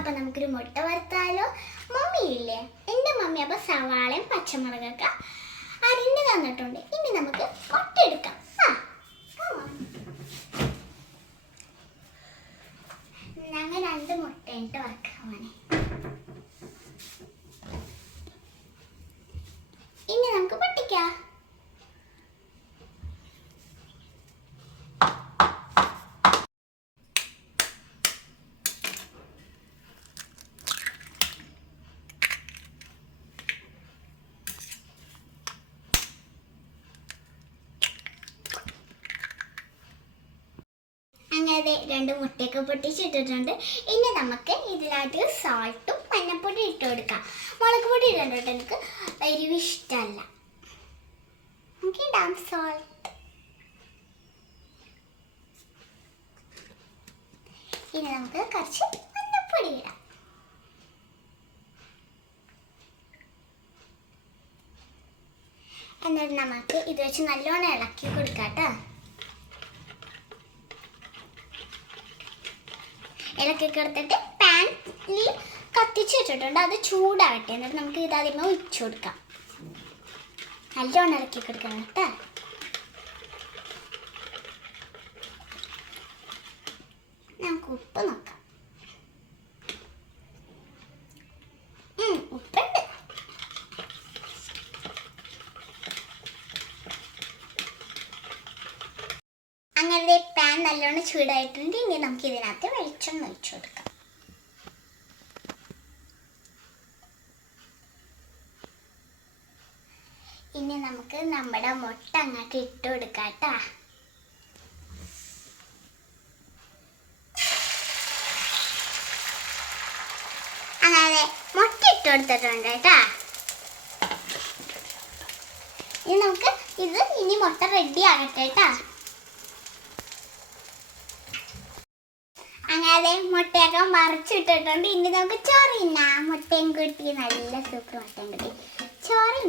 അപ്പം നമുക്കൊരു മുട്ട വറുത്താലോ? മമ്മിയില്ലേ, എൻ്റെ മമ്മി അപ്പോൾ സവാളയും പച്ചമുളകൊക്കെ അരിഞ്ഞ് തന്നിട്ടുണ്ട്. ഇനി നമുക്ക് മുട്ട എടുക്കാം. ഞങ്ങൾ 2 മുട്ടയിട്ട് വറുക്കാവാണേ. ഇനി നമുക്ക് പൊട്ടിക്കാം. അങ്ങനെ 2 മുട്ടയൊക്കെ പൊട്ടിച്ചിട്ടിട്ടുണ്ട്. ഇനി നമുക്ക് ഇതിലായിട്ട് സാൾട്ടും മഞ്ഞപ്പൊടി ഇട്ട് കൊടുക്കാം. മുളക് പൊടി ഇടണ്ടോട്ട്, എനിക്ക് എരിവ് ഇഷ്ടമല്ല. നമുക്ക് ഇടാം സാൾട്ട്. ഇനി നമുക്ക് കുറച്ച് മഞ്ഞപ്പൊടി ഇടാം. എന്നിട്ട് നമുക്ക് ഇത് വെച്ച് നല്ലോണം ഇളക്കി കൊടുക്കാം കേട്ടോ. ഇളക്കി കൊടുത്തിട്ട് പാനിൽ കത്തിച്ചിട്ടിട്ടുണ്ട്, അത് ചൂടാകട്ടെ. എന്നിട്ട് നമുക്ക് ഇത് ആദ്യമേ ഒഴിച്ചു കൊടുക്കാം. നല്ലോണം ഇളക്കി കൊടുക്കണം കേട്ടോ. നമുക്ക് ഉപ്പ് നോക്കാം. ഉപ്പുണ്ട്. അങ്ങനെ പാൻ നല്ലോണം ചൂടായിട്ടുണ്ട്. ഇനി നമുക്ക് ഇതിനകത്ത് വെളിച്ചെണ്ണ ഒഴിച്ചു കൊടുക്കാം. ഇനി നമുക്ക് നമ്മുടെ മുട്ട അങ്ങോട്ട് ഇട്ട് കൊടുക്കാം കേട്ടാ. അങ്ങനെ മുട്ട ഇട്ട് കൊടുത്തിട്ടുണ്ട് കേട്ടാ. ഇനി നമുക്ക് ഇനി മുട്ട റെഡി ആകട്ടെ കേട്ടാ. അങ്ങനെ മുട്ടയൊക്കെ മറിച്ചിട്ടിട്ടുണ്ട്. ഇനി നമുക്ക് ചോറ് തിന്നാം. മുട്ടയും കൂട്ടി, നല്ല സൂപ്പർ മുട്ടയും കൂട്ടി ചോറ്